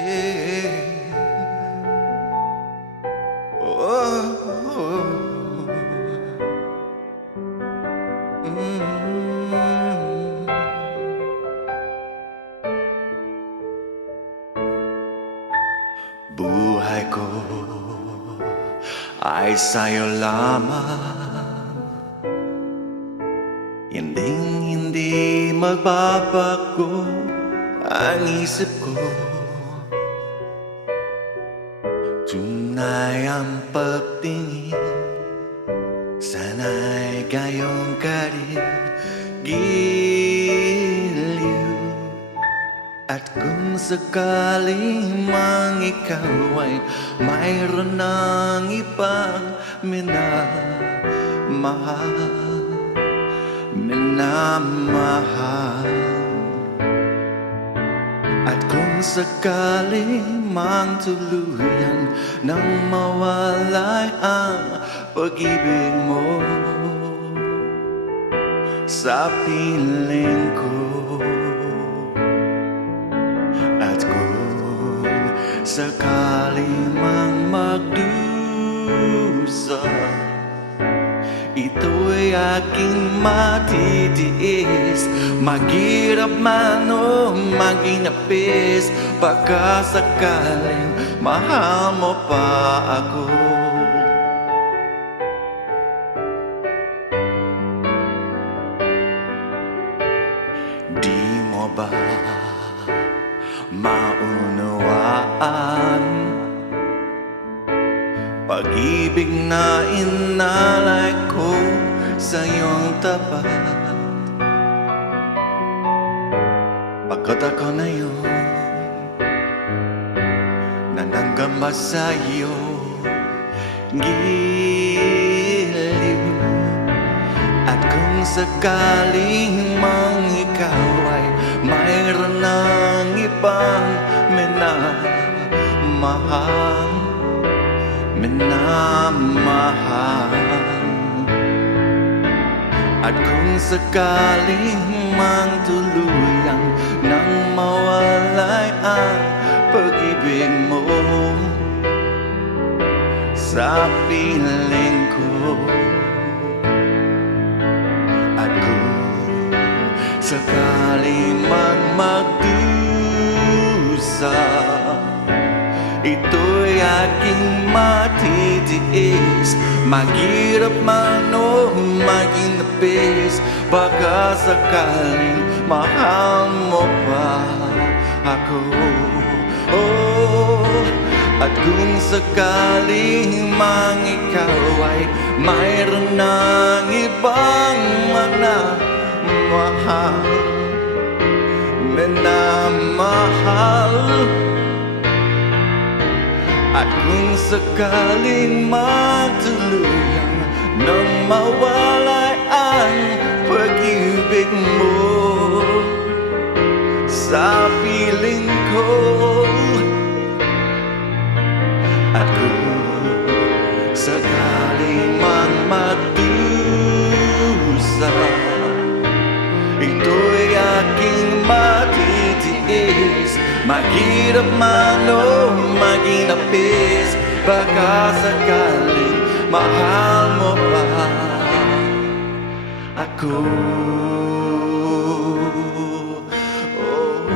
Eh, oh, mm. Buhay ko ay sa'yo lamang, hindi magbabago ang isip ko. Tunay ang pagtingin, sana'y gayong ka rin giliw. At kung sakaling mang ikaw ay mayroon ng ibang minamahal, at kung sakaling mang tuluyan nang mawalay ang pag-ibig mo sa piling ko, at kung sakaling mang magdusa, ito'y aking matitiis. Maghirap man o maginapis, baka sakaling mahal mo pa ako. Di mo ba maunawaan pag-ibig na inalay ko sa iyong tapat? Pagkat ako na yun, nananggamba sa iyo giliw. At kung sakaling mang ikaw ay mayroon ng ibang minamahal, at kung sakaling mang tuluyan nang mawalay ang pag-ibig mo sa piling ko, at kung sakaling mang magdusa, ito'y aking matitiis. Maghirap man o maginapis, baka sakaling mahal mo pa ako. Oh, at kung sakaling mang ikaw ay mayroon ng ibang minamahal, at kung sakaling magtuluyan nang mawalay ang pag-ibig mo sa piling ko, at kung sakaling mang magdusa, ito'y aking matitiis. Maghirap man o maginapis, baka sakaling mahal mo pa ako. Oh,